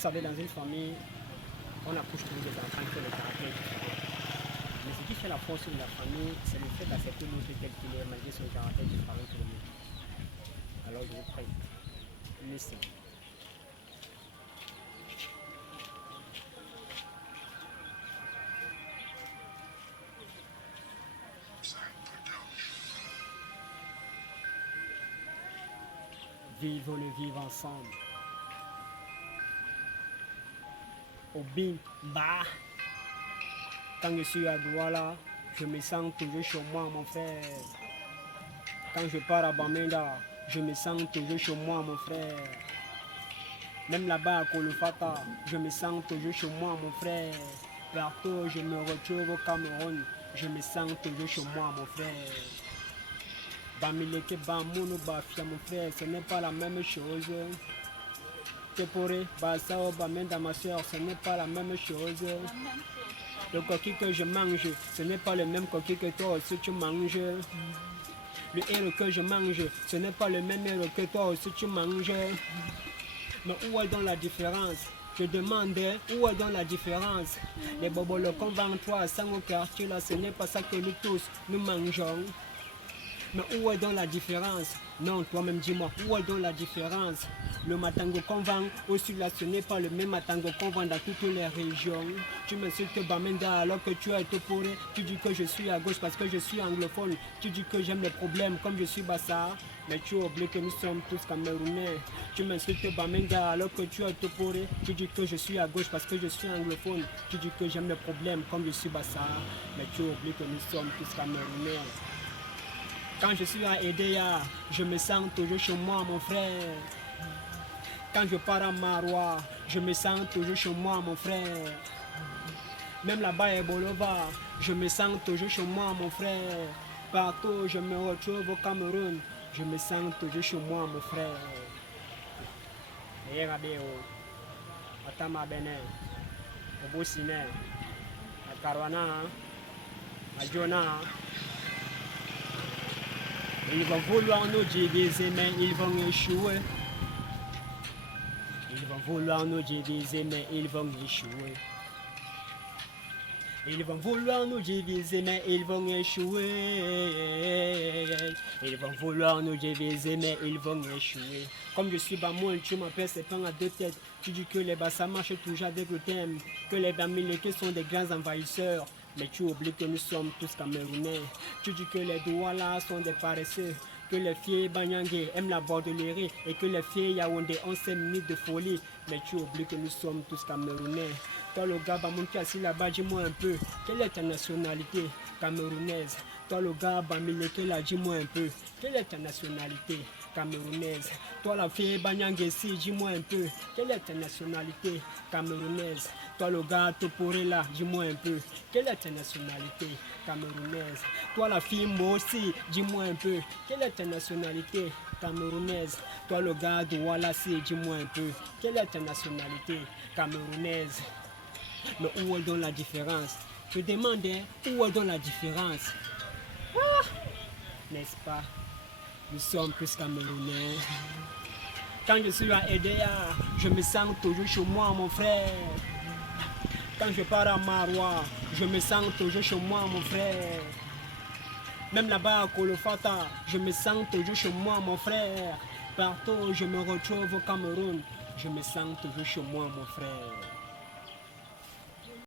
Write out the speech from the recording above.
savez, dans une famille, on accouche tous les enfants qui ont le caractère différent. Mais ce qui fait la force de la famille, c'est le fait d'accepter l'autre tel qu'il est, malgré son caractère différent que le mien. Alors je vous prie, listen. Vivons le vivre ensemble. Au bin, bah. Quand je suis à Douala, je me sens toujours chez moi, mon frère. Quand je pars à Bamenda, je me sens toujours chez moi, mon frère. Même là-bas à Kolofata, je me sens toujours chez moi, mon frère. Partout, je me retrouve au Cameroun, je me sens toujours chez moi, mon frère. Bamileke, Bamounou, Bafia, mon frère, ce n'est pas la même chose. Tepore, Basao, Bamenda, ma soeur, ce n'est pas la même chose. Le coquille que je mange, ce n'est pas le même coquille que toi aussi tu manges. Le héros que je mange, ce n'est pas le même héros que toi aussi tu manges. Mais où est donc la différence? Je demande où est donc la différence? Les bobolos qu'on vend 300 au quartier là, ce n'est pas ça que nous tous nous mangeons. Mais où est donc la différence? Non, toi-même dis-moi, où est donc la différence? Le matango qu'on vend au sud là, ce n'est pas le même matango qu'on vend dans toutes les régions. Tu m'insultes Bamenda alors que tu es Toporé. Tu dis que je suis à gauche parce que je suis anglophone. Tu dis que j'aime les problèmes comme je suis Bassa. Mais tu oublies que nous sommes tous Camerounais. Tu m'insultes Bamenda alors que tu es Toporé. Tu dis que je suis à gauche parce que je suis anglophone. Tu dis que j'aime les problèmes comme je suis Bassa. Mais tu oublies que nous sommes tous Camerounais. Quand je suis à Edea, je me sens toujours chez moi, mon frère. Quand je pars à Marois, je me sens toujours chez moi, mon frère. Même là-bas à Bolova, je me sens toujours chez moi, mon frère. Partout où je me retrouve au Cameroun, je me sens toujours chez moi, mon frère. Et regardez, Atama Benin, au Boussiné, à Caruana, à Jona. Ils vont vouloir nous diviser, mais ils vont échouer. Ils vont vouloir nous diviser, mais ils vont échouer. Ils vont vouloir nous diviser, mais ils vont échouer. Ils vont vouloir nous diviser, mais ils vont échouer. Comme je suis Bamoul, tu m'appelles Serpent à deux têtes. Tu dis que les Bassa marchent toujours avec le thème, que les Bamileke sont des grands envahisseurs. Mais tu oublies que nous sommes tous Camerounais. Tu dis que les Douala sont des paresseux, que les filles Banyangé aiment la bordellerie et que les filles Yaoundé ont 5 minutes de folie. Mais tu oublies que nous sommes tous Camerounais. Toi le gars Bamoun qui est assis là-bas, dis-moi un peu, quelle est ta nationalité camerounaise? Toi le gars Bamileke là, dis-moi un peu, quelle est ta nationalité camerounaise? Toi la fille Banyangé si, dis-moi un peu, quelle est ta nationalité camerounaise? Toi le gars Toporé là, dis-moi un peu, quelle est ta nationalité camerounaise? Toi la fille Mossi, dis-moi un peu, quelle est ta nationalité camerounaise? Toi le gars Douala si, dis-moi un peu, quelle est ta nationalité camerounaise? Mais où est donc la différence? Je demande, où est donc la différence? Ah, n'est-ce pas? Nous sommes plus Camerounais. Quand je suis à Edea, je me sens toujours chez moi, mon frère. Quand je pars à Marois, je me sens toujours chez moi, mon frère. Même là-bas à Kolofata, je me sens toujours chez moi, mon frère. Partout où je me retrouve au Cameroun, je me sens toujours chez moi, mon frère.